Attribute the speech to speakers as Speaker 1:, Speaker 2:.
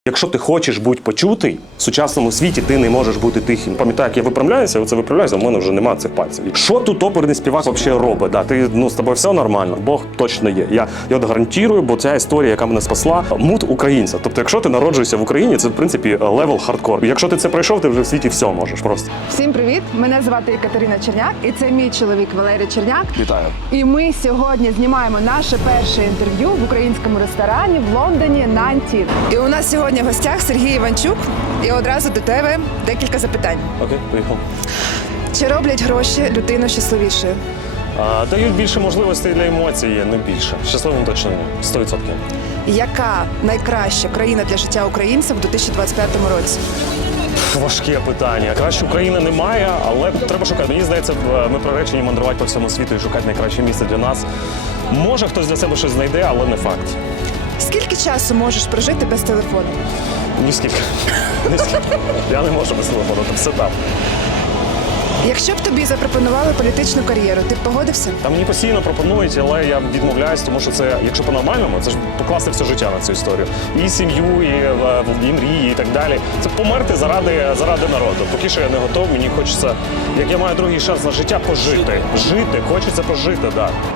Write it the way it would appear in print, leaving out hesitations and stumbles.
Speaker 1: Якщо ти хочеш бути почутий, в сучасному світі ти не можеш бути тихим. Пам'ятаю, як я виправляюся, оце виправляюся, в мене вже немає цих пальців. Що тут оперний співак взагалі робить? Да, ти, з тобою все нормально, Бог точно є. Я от гарантую, бо ця історія, яка мене спасла, мут українця. Тобто, якщо ти народжуєшся в Україні, це, в принципі, левел хардкор. Якщо ти це пройшов, ти вже в світі все можеш просто.
Speaker 2: Всім привіт! Мене звати Катерина Черняк, і це мій чоловік Валерій Черняк.
Speaker 1: Вітаю.
Speaker 2: І ми сьогодні знімаємо наше перше інтерв'ю в українському ресторані в Лондоні «Nine». І у нас сьогодні в гостях Сергій Іванчук. І одразу до тебе декілька запитань.
Speaker 1: Окей, поїхав.
Speaker 2: Чи роблять гроші людину щасливішою?
Speaker 1: Дають більше можливостей для емоцій, не більше. Щасливим точно ні. 100%.
Speaker 2: Яка найкраща країна для життя українців у 2025 році?
Speaker 1: Важке питання. Краще України немає, але треба шукати. Мені здається, ми приречені мандрувати по всьому світу і шукати найкраще місце для нас. Може, хтось для себе щось знайде, але не факт.
Speaker 2: Скільки часу можеш прожити без телефону?
Speaker 1: Ні скільки. Я не можу без телефону, це все там.
Speaker 2: Якщо б тобі запропонували політичну кар'єру, ти б погодився?
Speaker 1: Там мені постійно пропонують, але я відмовляюсь, тому що це, якщо по-нормальному, це ж покласти все життя на цю історію. І сім'ю, і мрії, і так далі. Це померти заради народу. Поки що я не готов, мені хочеться, як я маю другий шанс на життя, пожити. Жити, хочеться пожити, так. Да.